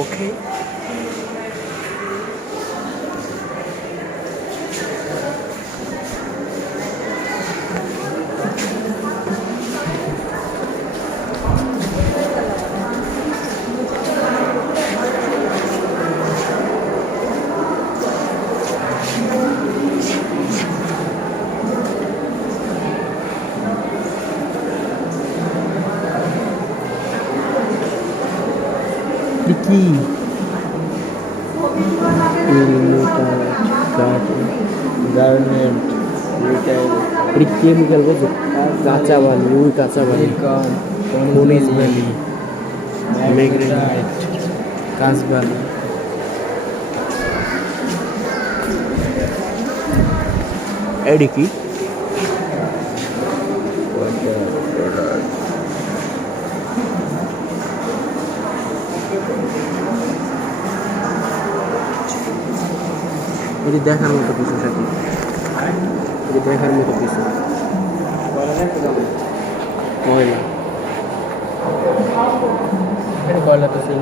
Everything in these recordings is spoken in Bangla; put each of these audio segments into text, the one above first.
ওকে। কি গার্মেন্ট রিটেল কেমিক্যাল বলছে, কাঁচা বালি, ওই কাঁচা বালি, খনিজ বালি, ম্যাগনেটাইট, কাঁচবালি। এডি কি এটি দেখার মতো কিছু সাথে, এটি দেখার মতো কিছু কয়লা, এটা কয়লা তো ছিল।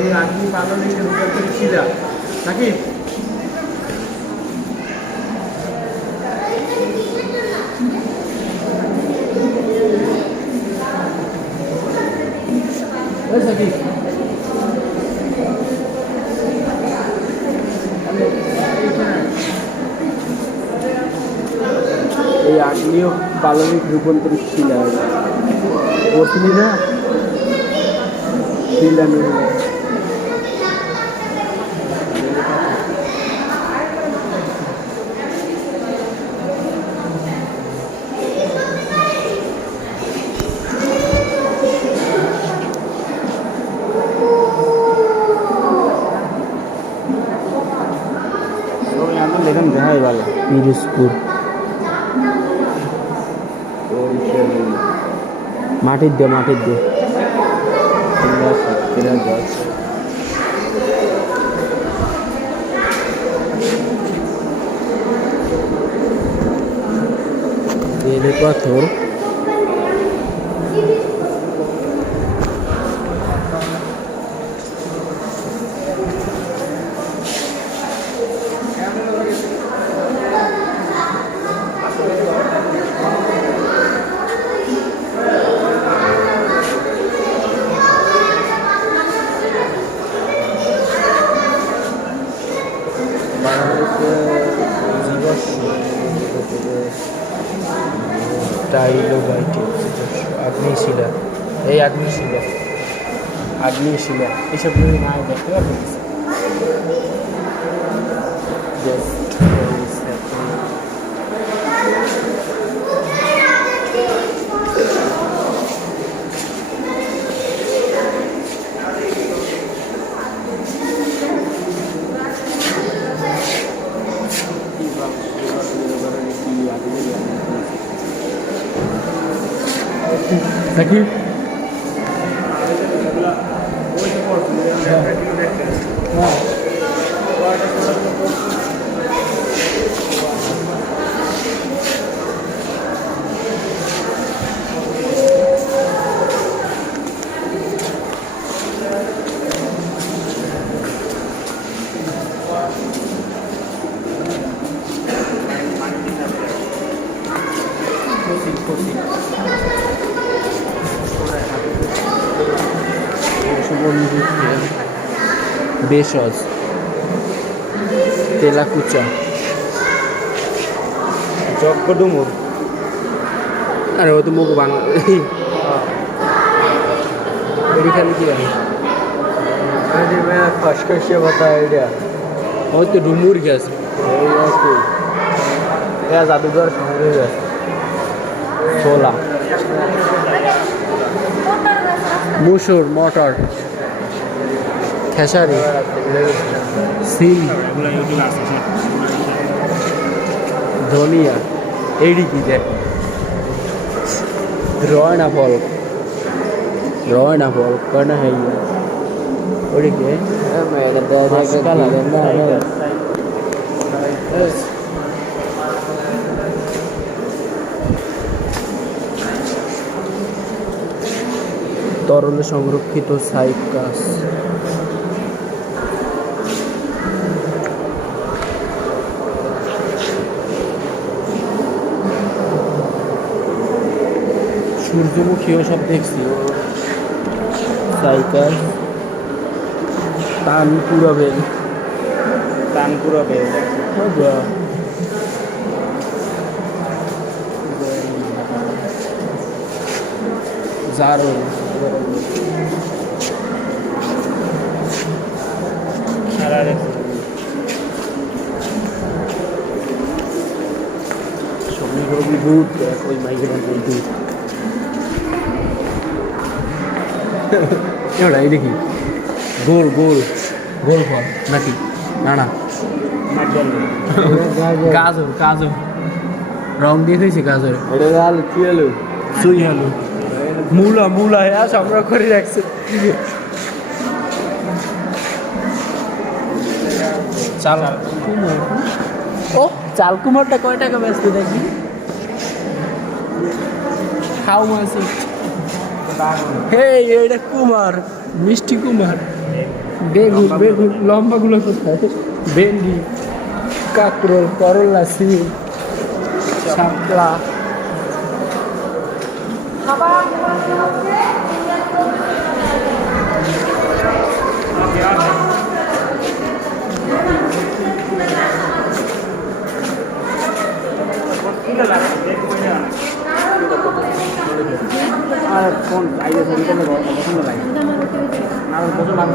এই আদমি পালনের রূপে ছিল নাকি এই আগ্নেয় পাললিক রূপান্তরিত শিলা বসলি না শিলা নেই। দেখেন দেখাই ভালো পিরোজপুর মাটির দিয়ে বেলে পাথর, টাইলোবাইট, আগ্নেয়শিলা, এই আগ্নেয়শিলা এইসব নাই দেখতে পাবেন। নাকি বেশজ, তেলাকুচা, জগডুমুর আরে ও তো মুখ বাংলা এখানে কি আছে खसखस बता आइडिया হয়তো ডুমুর গেছে এই আছে জাদুঘর শহরে গেছে ছোলা মুসুর মটর খেসারি সিম ধনিয়া এইডি কি দেখ রয়না ফল কয়না है ये ওডি কে তরলে সংরক্ষিত সাইকাস সূর্যমুখীও সব দেখছি সাইকাস তানপুরা বেল জারল রবি দুধ ওই মাইগ্রেনের দুধ এবার এই দেখি গোল ফল নাকি না গাজর রং দিয়ে দিয়েছি গাজর আলু কি আলু সুই আলু মূলা হ্যাঁ সংগ্রহ করে রাখছে চাল কুমার ও চাল কুমারটা কয় টাকা ব্যস্ত দেখি খাও মাছ হে এটা কুমার মিষ্টি কুমার বেগুন লম্বাগুলো কোথায় ভেন্ডি কাঁকরোল করলা সিম শাপলা আর কোন আইডিয়া ছবি করলে পছন্দ লাগে আর প্রচুর মানুষ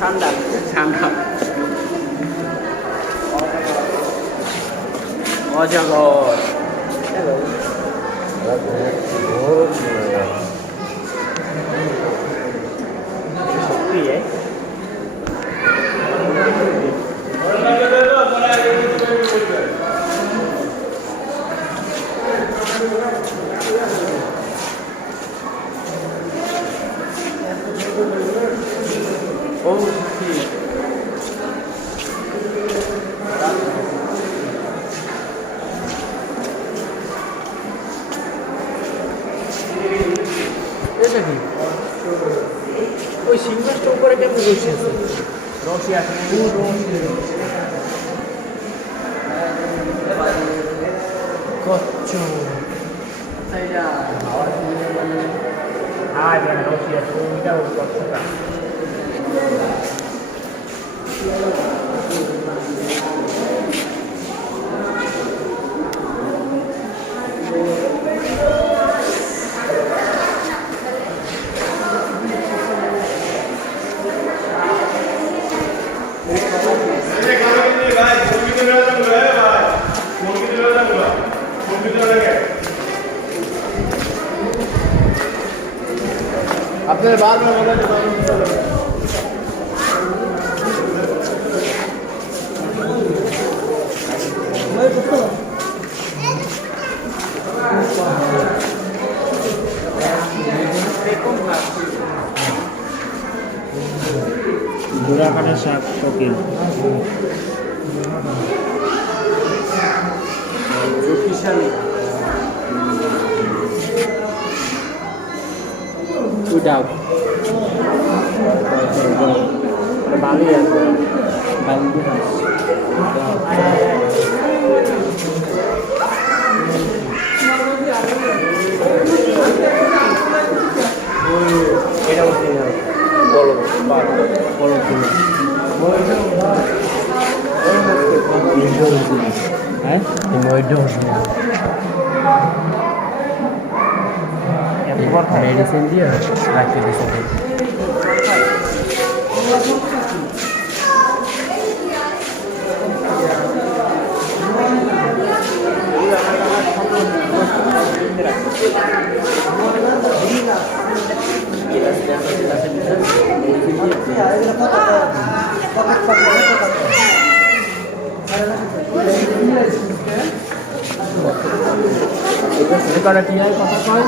ঠান্ডা অজগর সত্যি ও এটা কি ওই সিংহাসটা উপরে কেমন রশি আছে রশি আছে কচ্ছ রশি আছে ওইটা ওই কচ্ছটা আপনার बाद में बोला ঘোড়া কাটার শাক শৌখিন শক্তিশালী উডাব বালি আছে বালি এটা হচ্ছে বলো বলো হ্যাঁ মেডিসিন দিয়ে রাখতে দিয়েছে এবারে টিয়ার কথা কয়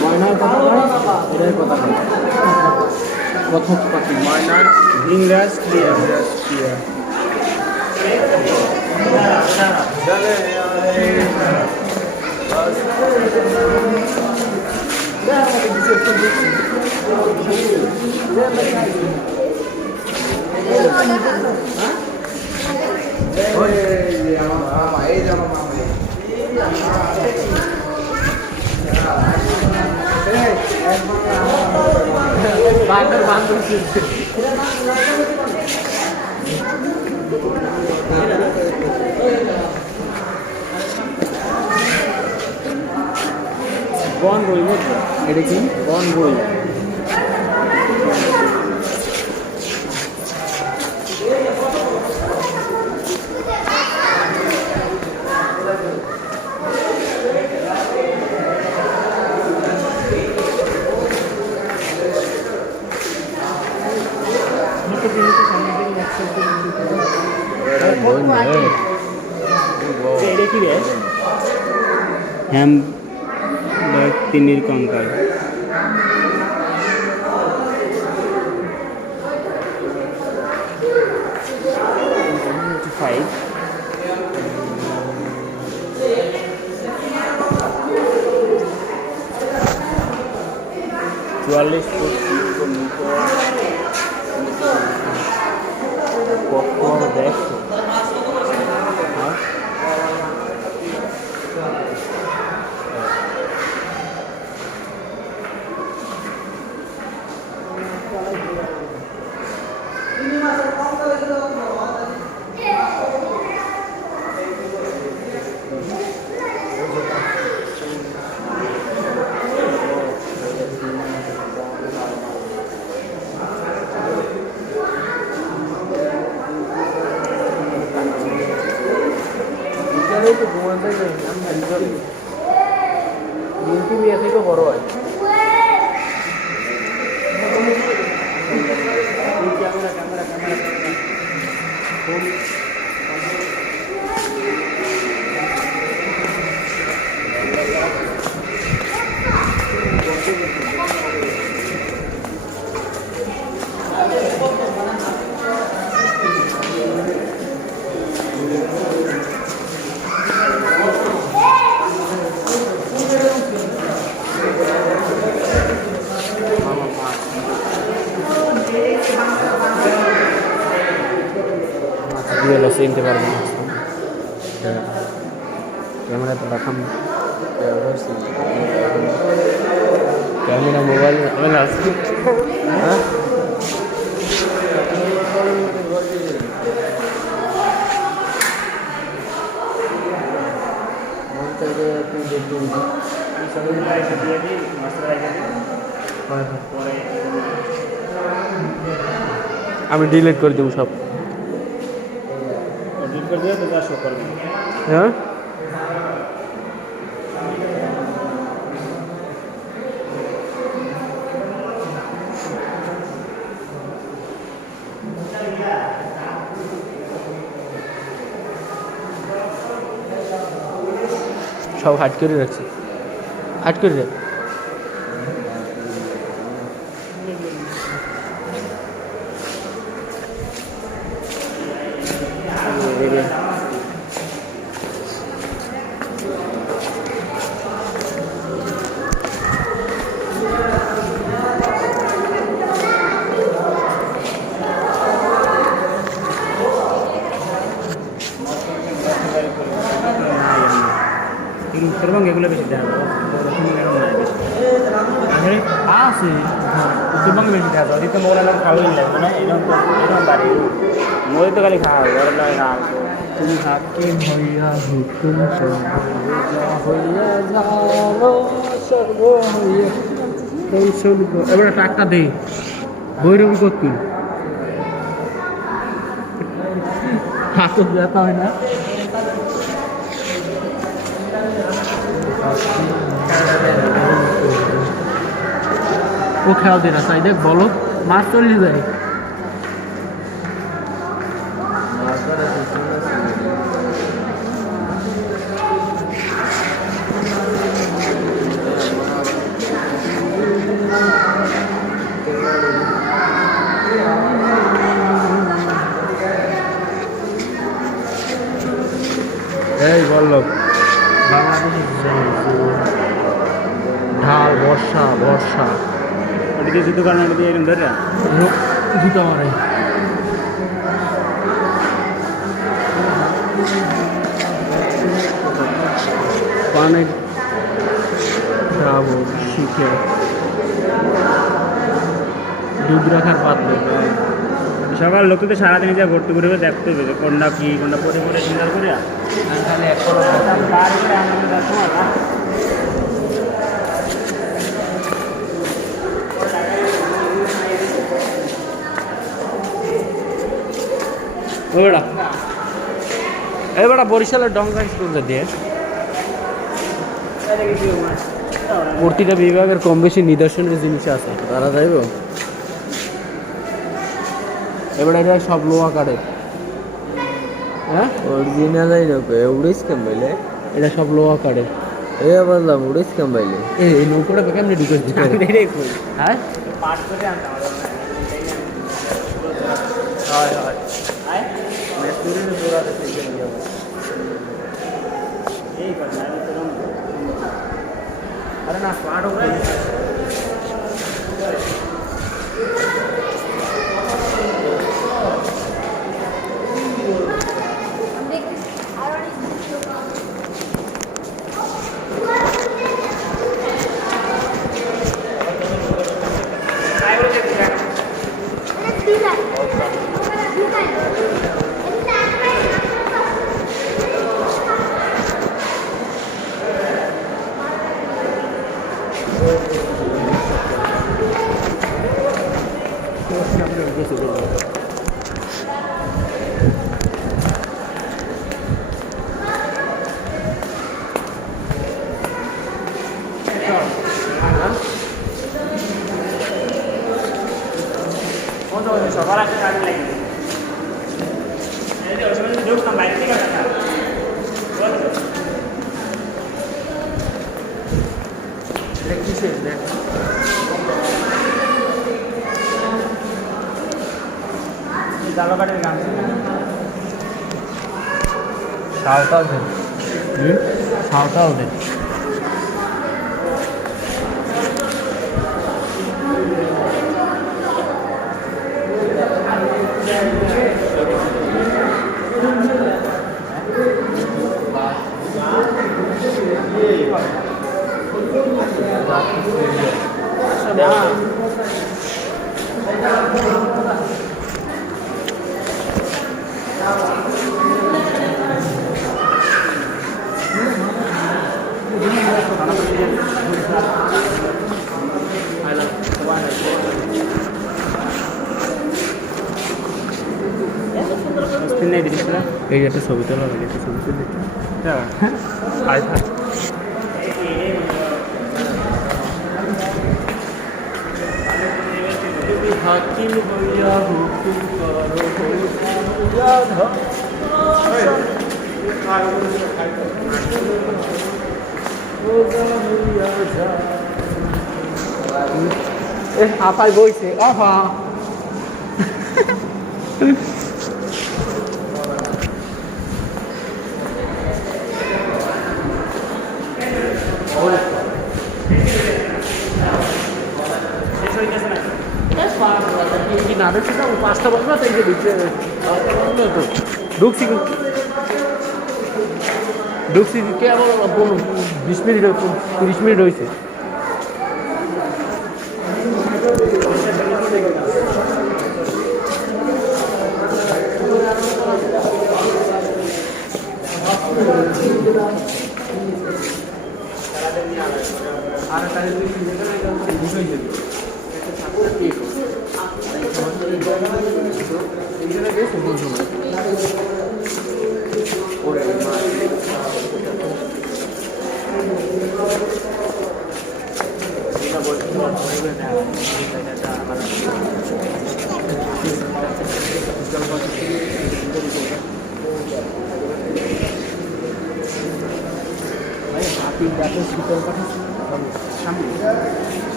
ময়নার কথা কয় এটাই কথা কয় কথক পাখি ময়নার ইংরাজ ক্লিয়ার ক্লিয়ার বান্দর বান্দর বন বই মধ্যে এটা কি বন বই এটা কি রে হ্যাম তিনির কঙ্কাল ফাইভ চুয়াল্লিশ ফুট দেখো তো ঘুমাতে ইউটিউবে এসে তো বড় হয় ক্যামেরা ক্যামেরা ক্যামেরা lo চিনতে পারবো না ক্যামেরা তো দেখাম ক্যামেরা মোবাইল আছে হ্যাঁ ছবিগুলো রেখে দিয়ে দিই, মশলা রেখে দিই, পরে আমি ডিলিট করে দেবো সব। ডিল করে দিয়ে তো যা শো করবে। হ্যাঁ সব হাট করে রাখছি, হাট করে রাখ। উত্তরবঙ্গে এগুলো বেশি দেখা যায়, দক্ষিণবঙ্গে এরকম নাই বেশি। আছে উত্তরবঙ্গে বেশি দেখা যায়, ওদিকে মোবাইল আমার খাওয়াই লাগবে না, এরকম বাড়ি মোবাইল তো খালি খাওয়া হয়, ওরা লাগে না। তুমি হাকিম হইয়া হুকুম হইয়া যাও সর্ব হইয়া এবারে টাকটা দে বৈরবী করতুন হাত ব্যথা হয় না। ও খেয়াল দে না চাই দেখ বলো মাছ চল্লি যায়। এই বল্লভ ঢাল বর্ষা বর্ষা ওদিকে জুতো কারণ ওদিকে এরকম ধরে জুতো মারে পানে যাবো শিখে দুধ রাখার পাত্র। সকাল লোক তো সারাদিন যা ঘুরতে ঘুরে দেখতে হবে যে কোনটা কি কোনটা পরে পরে চিন্তা করে খালি এক ওটা এবারে বরিশালের ডঙ্গা স্কুল দিয়ে প্রতিটা বিভাগের কম বেশি নিদর্শনের জিনিস আছে, তারা যাইব। এবারে এটা সব লোহা কাঠের, হ্যাঁ অরিজিনাল উড়িস কেমবাইলে এটা সব লোহা কাঠের। এ বললাম উড়িস কেমবাইলে এই নৌকোটা কেমনি ঢুকে হ্যাঁ পাঠ করে আনতে হবে হয় হয় এই কথা আরে না পাঠও সকাল একটা কাজে লাগে ওই সময় ঢুকতাম বাইরে থেকে জালকাটের গান সাঁওতাল দেন সাঁওতাল দেন এই একটা ছবি তোলা লাগে, একটা ছবি তুলে দিতে। আয় থাক। তুমি হাকিম হইয়া হুকুম করো, হইয়া ধর। আপাই বইছে আফা কি না দেখছি না 5টা বছর না তাই ঢুকছে ঢুকছি ঢুকছি কেবল 20 মিনিট 30 মিনিট হয়েছে।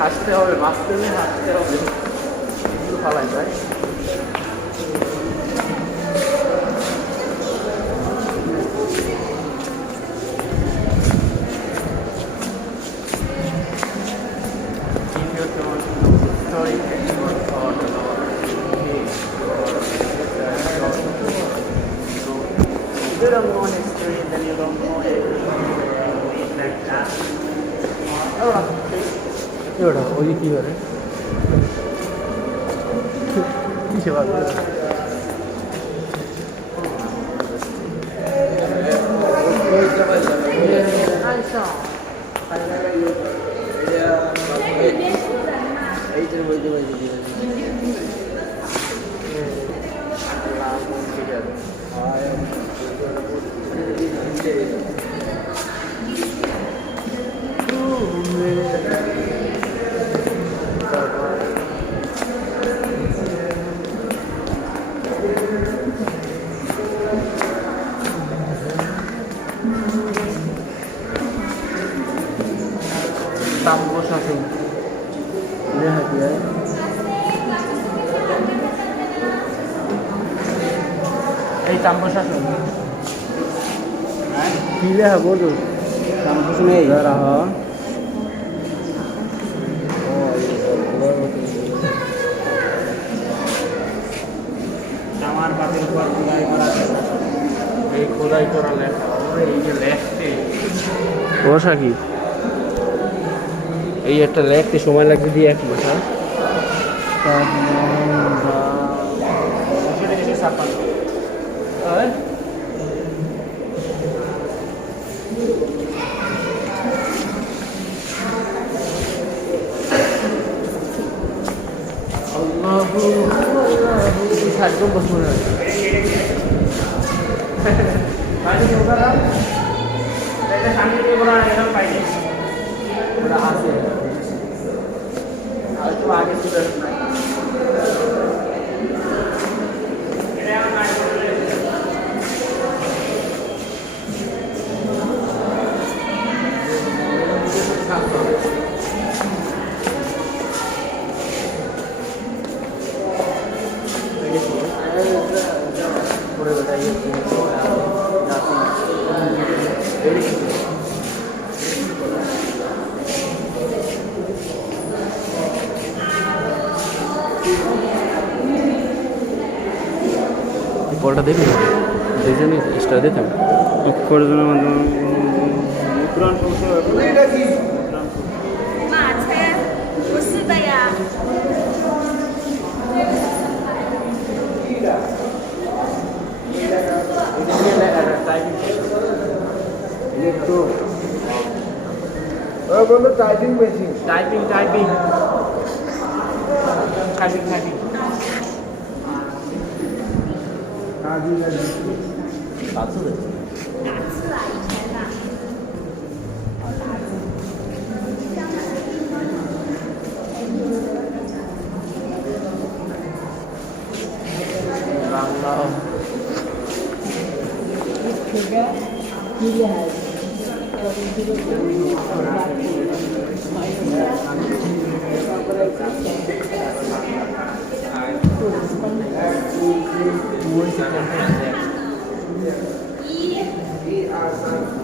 হাসতে হবে, মাঝতে হলে হাসতে হবে, ফালাই যায়। You don't want experience, then you don't know it. Like that. এবার ওই কি করে কি সেবা করে Tambos así. Deja aquí, এই তাম্বস আছে কি লেখা বলো তাম্বস নেই দাঁড়া হ আমার বাপের উপর খোদাই করা এই খোদাই করা লেখা এই যে লেখতে বসা কি এই একটা লেখতে সময় লাগবে দিয়ে 1 মাস। একদম বসে মনে হয় ওরা আছে আর একটু আগে চলে আসবে বলটা দেখবি ডিজাইন এক্সট্রা দিতাম করে দিলাম পুরান不是的呀。 typing machine typing typing typing টাইপিং打字的打字啊，以前的。 Bangla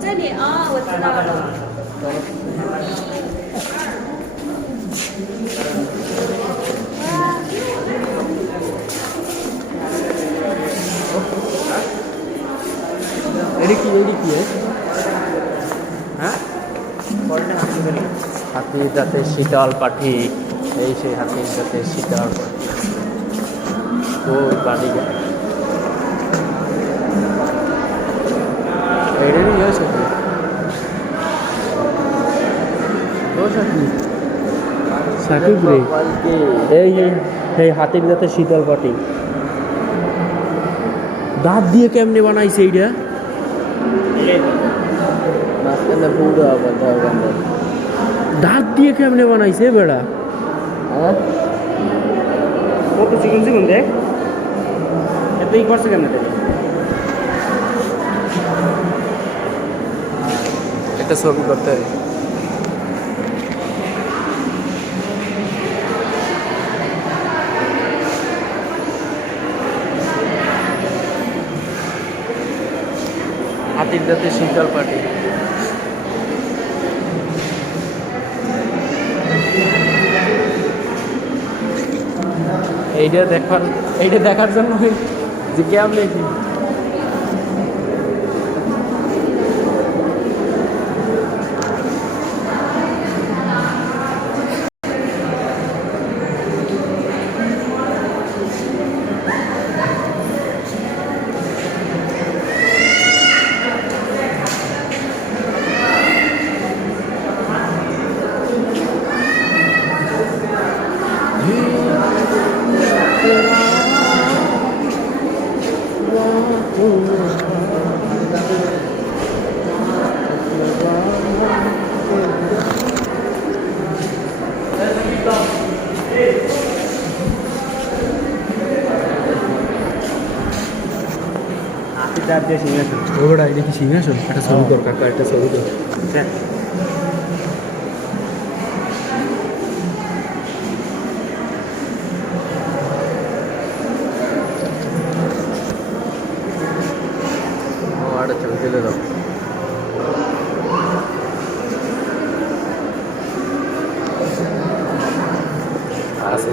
这里啊，我知道了。 এডি কি হ্যাঁ হাতির দাঁতে শীতল পাখি এই সেই হাতির দাঁতে শীতল পাখি ওই পানি এটারই হয়েছে সাকিব রে এই এই হাতির দাঁতে শীতল পাখি দাঁত দিয়ে কেমনে বানাইছে এইটা দাঁত দিয়ে কেমনে বানাইছে বেড়া কত চিকন চিকন দেখ এত ই করছে কেমন একটা ছবি করতে হবে হাতির দাঁতে শীতল পাটি এইটা দেখার জন্য যে কেমন দাঁত দিয়ে সিংহাসন ওটা এটা কি সিংহাসন একটা ছবি কর কাকা একটা ছবি কর আরে ছবি তুলে দাও আছে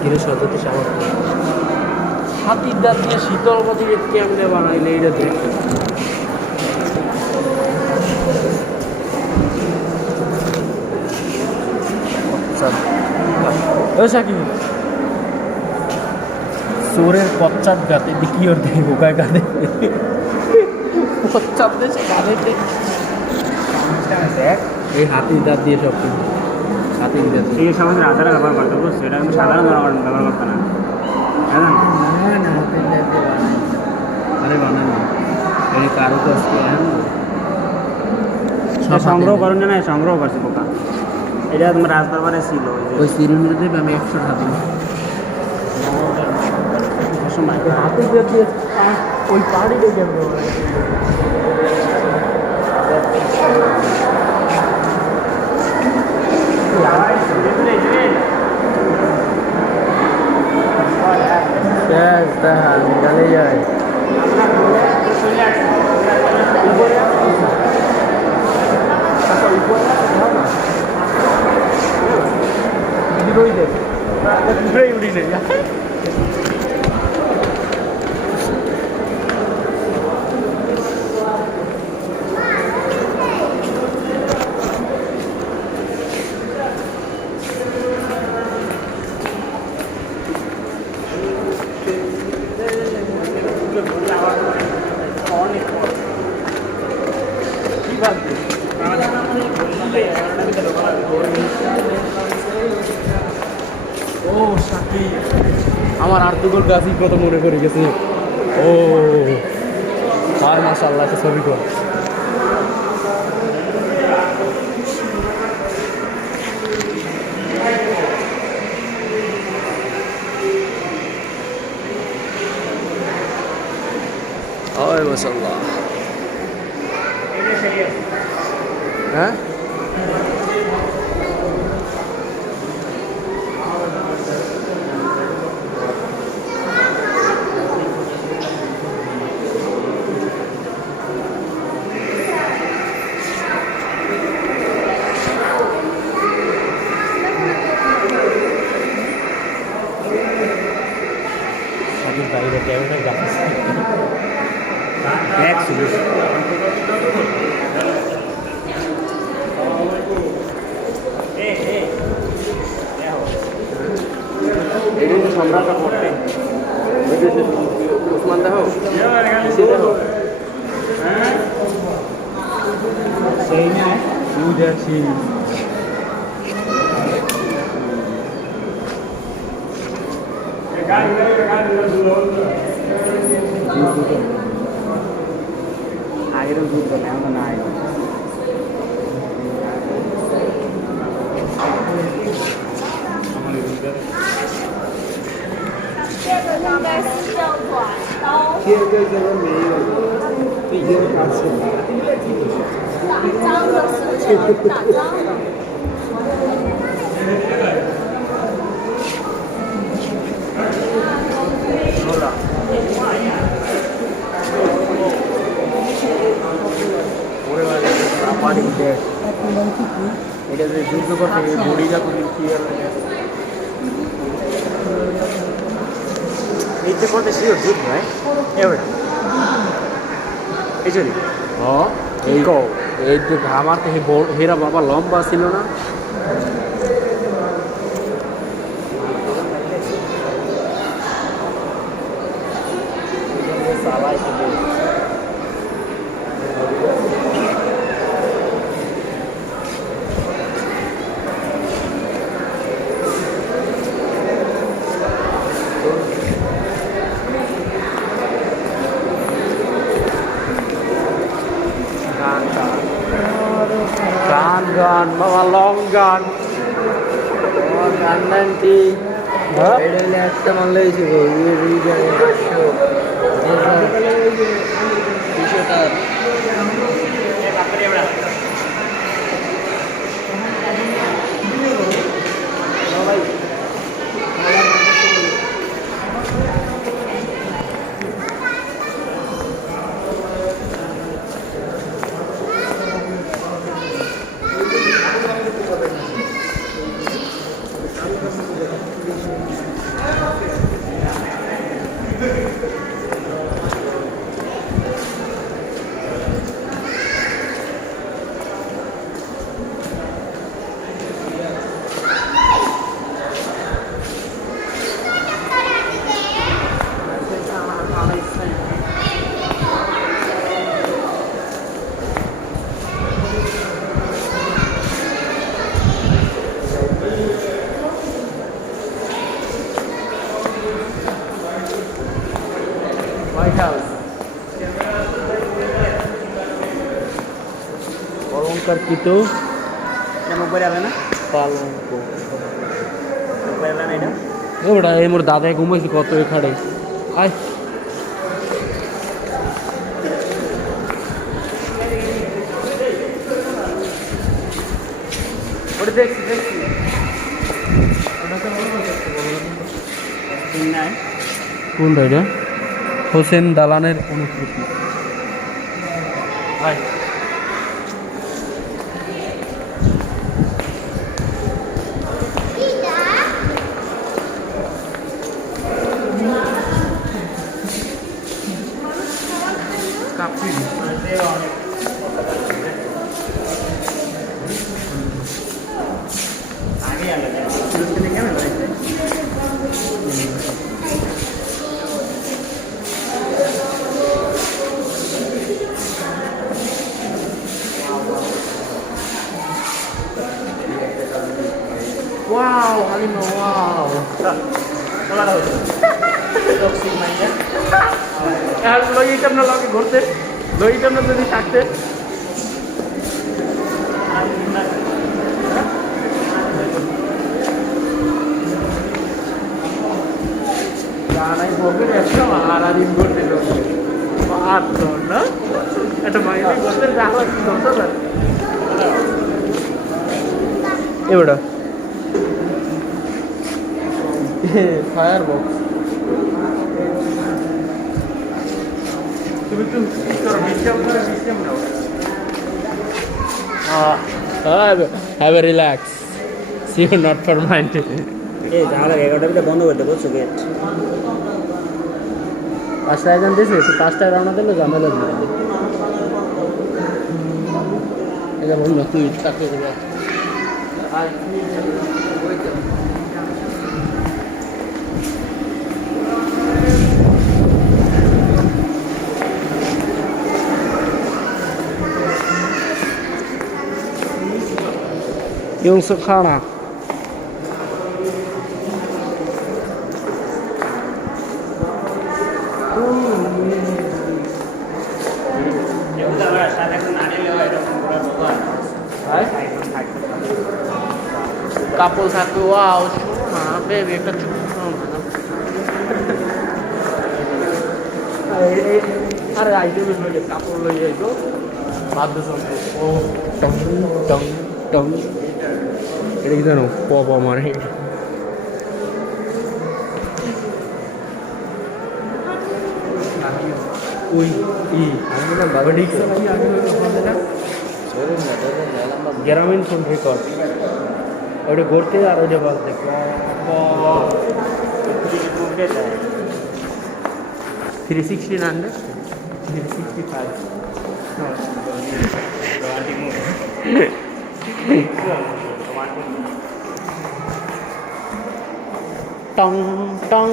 কিরে সততে সামর্থ্য হাতির দাঁত দিয়ে শীতল পাতিকে কেমনে বানাইলে এইটা দেখ ও সাকিব চোরের পশ্চাৎ গাতে দেখি ওর দেখি বোকায় গাতে পশ্চাৎ দেশে গাতে দেখ এই হাতি দাঁত দিয়ে সব কিন্তু হাতি দাঁত এই সমাজে রাজারা ব্যবহার করতো বুঝছো, এটা কিন্তু সাধারণ জনগণ ব্যবহার করতো না, হ্যাঁ আরে বানান না এই কারো কষ্ট সংগ্রহ করেন না, সংগ্রহ করছে পোকা। এটা তোমার রাজদরবারে ছিল ওই সিরিমির দেবে আমি 100 হাতি সময় হাতি দিয়ে ওই পাড়ি দেখে নিকালে যায় উড়ি নেই ও সাথী আমার আর্তুগোল গাছই কত মনে করে গেছে ও আর মাশাআল্লাহ একটা ছবি কর ওই মাশাআল্লাহ হ্যাঁ বাইরে ক্যামেরা গাছ এক শুধু সম্রাটটা করতে ওসমান দেখো সেই না বুঝাচ্ছি আগের দুধ তো এখন নাই এটা যে যুদ্ধ করতে বডিটা খুবই ক্লিয়ার এইটা করতে ছিল দুধ ভাই এবার এই চলি এই যে আমার থেকে হেরা বাবা লম্বা ছিল না গান বাবা লং গান গান নাইনটি একটা মারলে হয়েছে গো অলঙ্কারকৃত এটা মোবাইল আলে না পালঙ্ক। মোবাইল আলে না এটা ওটা এই মোর দাদায় ঘুমাইছি কত এখানে। আয় ওটা দেখছি দেখছি নাই কোনটা এটা? হোসেন দালানের অনুকৃতি। আয় কাপড় আগে আলে কেন ওয়াও হালিমা ওয়াও। আর লইতাম না লগে ঘুরতে, লইতাম না যদি থাকতে। জানাই বলবেন একটা আরাদিন ঘুরতে আর তো না একটা মাইনে করতে যাওয়া কি করতে না এবারে ফায়ার বক্স। তুমি একটু বিশ্রাম নাও। Have a relax, see you not for mind. এই তাহলে 11টার ভিতরে বন্ধ করতে বলছো গেট 5টায় গান দিয়েছে তো 5টায় রওনা দিলে ঝামেলা দিবে। এটা বলল তুই চাকরি করবে। Yung sa khana couple থাকবে। ওয়াও শোনা বেবি একটা চুপ আরে আইটেম লইলে কাপড় লই যাইতো বাদ্যযন্ত্র। ও টং টং টং এটা কি জানো পপ মারে। ওই ই আমি না বাবা ঠিক আছে ভাই আগে গ্রামীণ ফোন রেকর্ড ওটা করতে আর ওটা বলতে 360 365 টং টং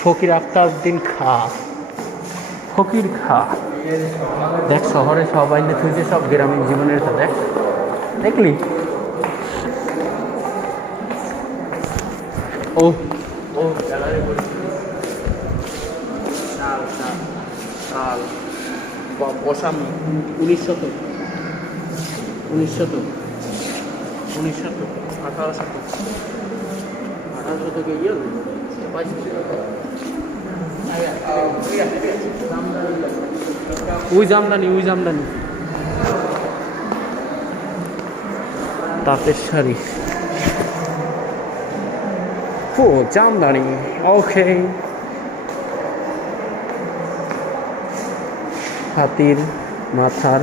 ফকির আফতাবউদ্দিন খা ফকির খা। দেখ শহরে সবাই তুইছে সব গ্রামীণ জীবনের তো দেখ দেখলি। ও ও গ্যালারি শাল শাল শাল বসাম 19 শতক 19 শতক 19 শতক 18 শতক 18 শতকে ইয়ে ওই জামদানি ওই জামদানি তাঁতের শাড়ি ও জামদানি। ওকে হাতির মাথার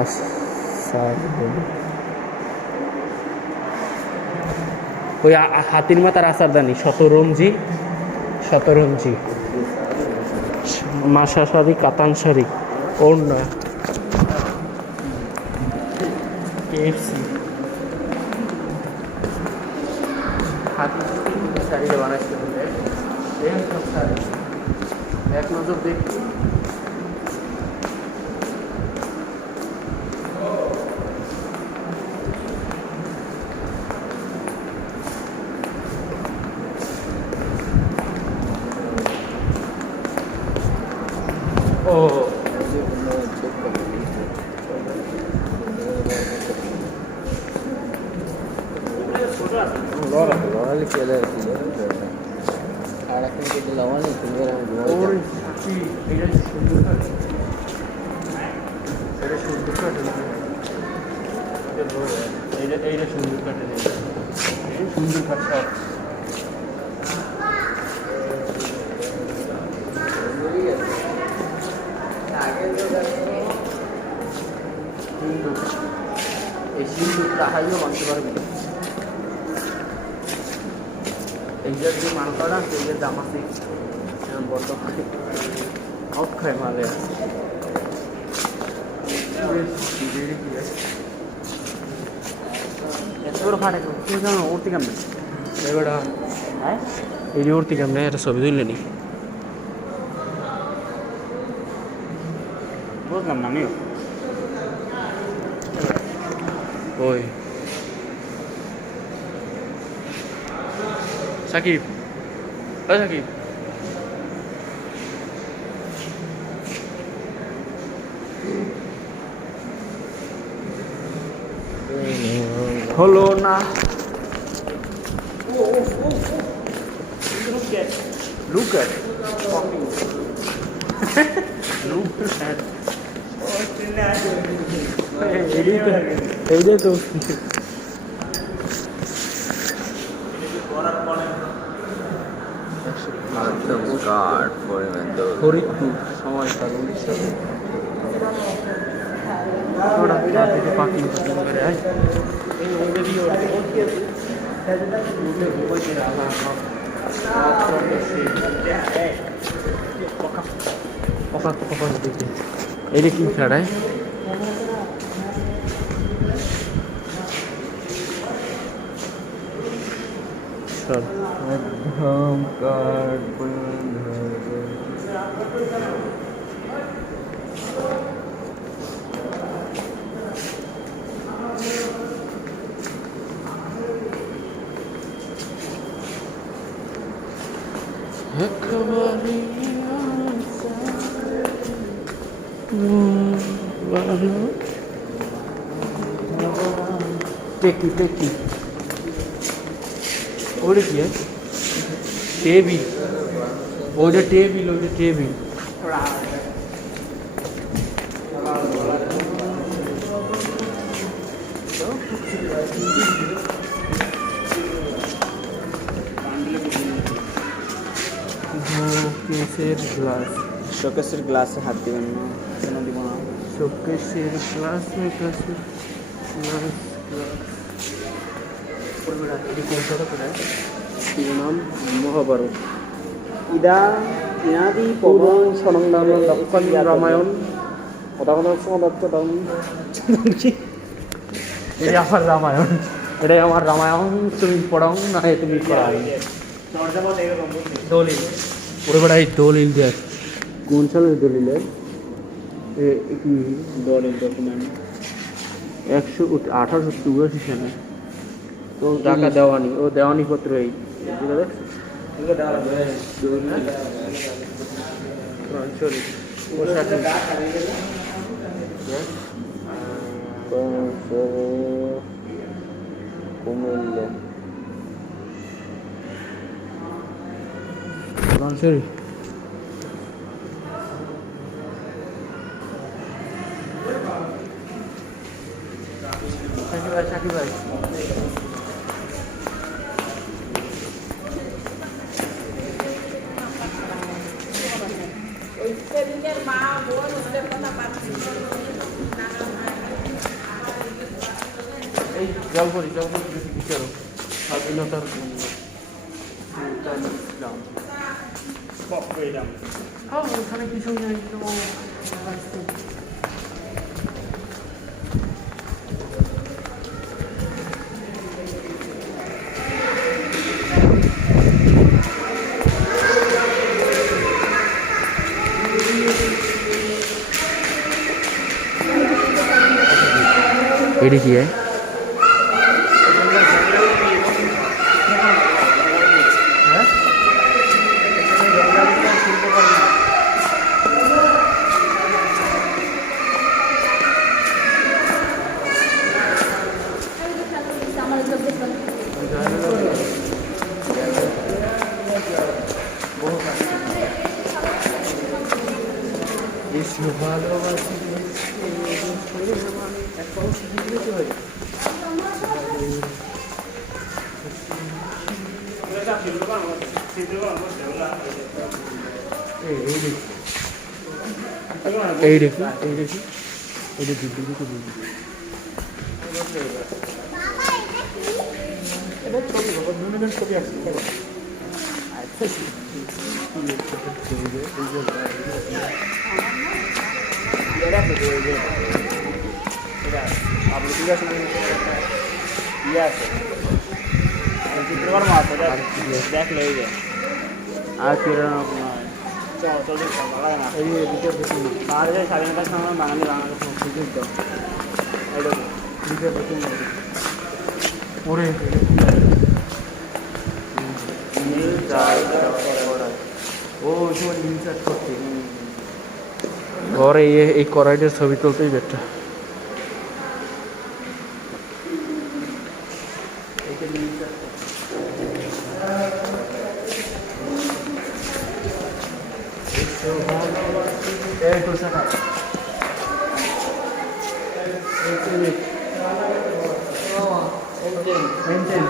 আসার ওই হাতির মাথার আসারদানি শতরঞ্জি শতরঞ্জি মাসা শাড়ি কাতান শাড়ি ওড়না KFC হাতি শাড়িটা বানাইতে হবে সব শাড়ি এক নজর দেখি। ও আর এখন কেটে লওয়া নেই তুমি ওর সাথী এটা সুন্দর কাট এটা সুন্দর কাট এইটা সুন্দর কাটে সুন্দর কাট সব এই সিন্দুকটা হাইও মানতে পারবে না এইটার যে মাল করা সেইটার দাম আছে বড় আউট খায় মালে এত বড় ফাটে কেউ জানো উঠতে কেমন এবারটা হ্যাঁ এই যে উঠতে কেমন একটা ছবি তুললে নি বুঝলাম না আমিও ওই সাকিব ও সাকিব হলো না Look at এইটাই তো card for Mendoza. ফরিদপুর সময়কাল 1900 ওরা থেকে পাখি করে আয় এটা কি ছাড়ায় চল একদম কার্ড টেকি টেকি ওটা কি টেবিল ওটা টেবিল ওটা টেবিল শোকেসের গ্লাস শোকেসের গ্লাসে হাত দিবেন না কেন দিব না শোকেসের গ্লাস শোকেসের গ্লাস শিরোনাম মহাভারত ইদা ইনাদি পবন সনন্দান দক্ষিণ রামায়ণ পদাবন সমদত্তম এটাই আমার রামায়ণ এটাই আমার রামায়ণ তুমি পড়াও না তুমি পড়াও দলিল ওরে বেড়া এই দলিল দেখ কোন সালের দলিল কি দলিল ডকুমেন্ট 1884 সালে তো টাকা দেওয়ানি ও দেওয়ানি পত্র এই যেটা দেখছো ও সাথে কুমিল্লা সরি সাকিব ভাই এই জলপরি কি করো স্বাধীনতার ওখানে কিছু নেই তো এটি কি ভালোবাসি এক পাউন্ড শিখে দিলে তো হয়। এই দেখি এটা দিদি দিকে বলবি এটা ছবি বাবা, দুজন ছবি আসছে। দেখলে এই যে আর কিরকম বাংলাদেশের স্বাধীনতার সময় বাঙালি বাংলাদেশ মুক্তিযুদ্ধ ওরে ও তোমার ইনসার্ট করতে ঘরে এই কড়াইটার ছবি তুলতেই বেটা এই তো সেটা মেনটেন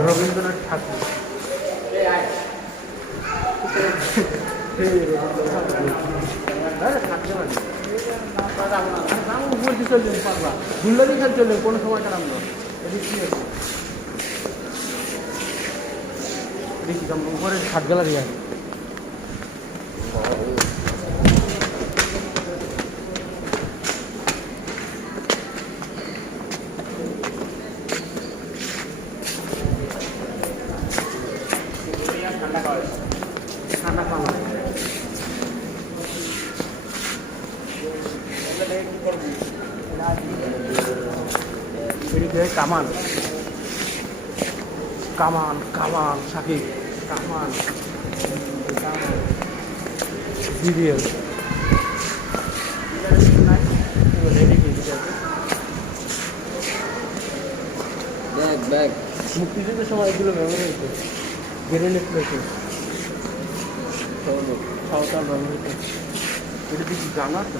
রবীন্দ্রনাথ ঠাকুর দুর্লভই খেল চলবে কোনো সময় খারাপ নয় উপরে ছাদ গ্যালারি আছে ঠান্ডা খাওয়া এদিকে কামান কামান কামান সাকিব কামান বিবিএল ব্যাগ মুক্তিযুদ্ধের সময় এগুলো ব্যবহার হয়েছে গ্রেনেড প্লেসে সাঁওতাল ব্যবহৃত এটা কিছু জানা তো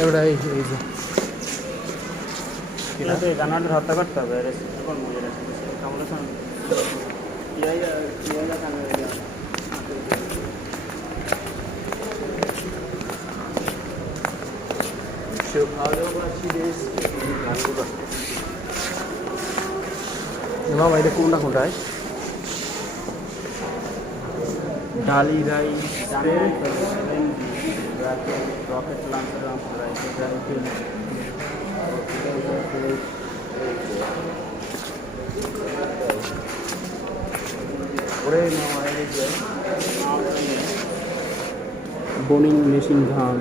এবারে এই যে কিন্তু এই জানোয়ারদের হত্যা করতে হবে বাবা এটা কোনটা কোনটায় ডালি rice rocket launcher boning machine gun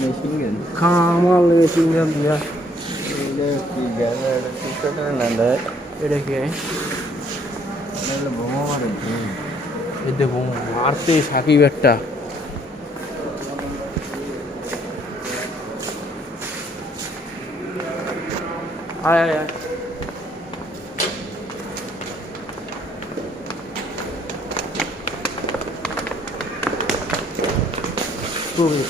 machine gun Kamal machine gun দিয়া এটা কি গান এটা টিকটকে না দেয় এটা কি এটা বোমা মারে এই দেখো মারতে সাকিব একটা আয় আয় আয় তুমি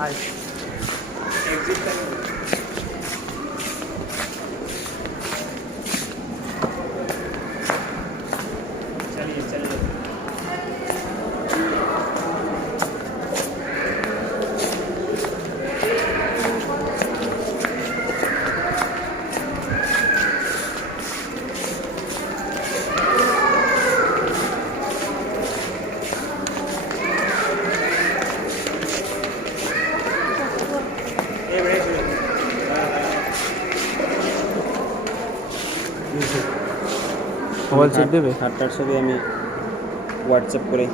আয় चलिए चलिए মোবাইল চেক দেবে হাতটার ছবি আমি হোয়াটসঅ্যাপ করে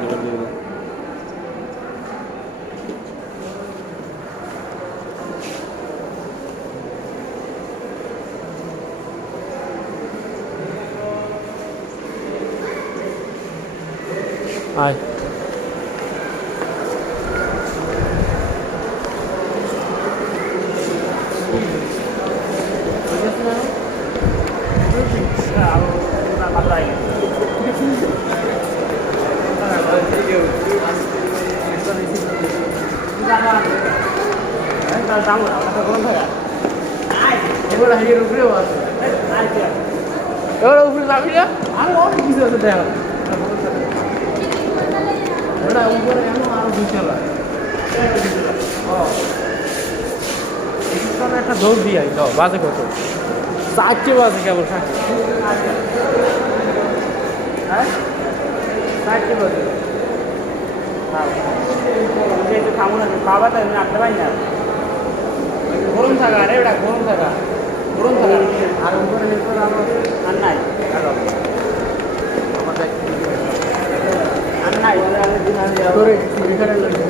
ডিলিট দিয়ে দেবো আয় এগুলো হাইয়ের উপরেও আছে এগুলো উপরে যাবি না আরো অনেক কিছু আছে দেখা ওটা উপরে এমন আরো দুতলা এখানে একটা দৌড় দিয়ে দাও বাজে কত 4টে বাজে কেবল হ্যাঁ 4টে বাজে খামো না বাবা তাই রাখতে পারি না গরম থাকা রে এটা গরম থাকা আর উপরে নিচে আর নাই আর নাই তোরে এখানে লাগে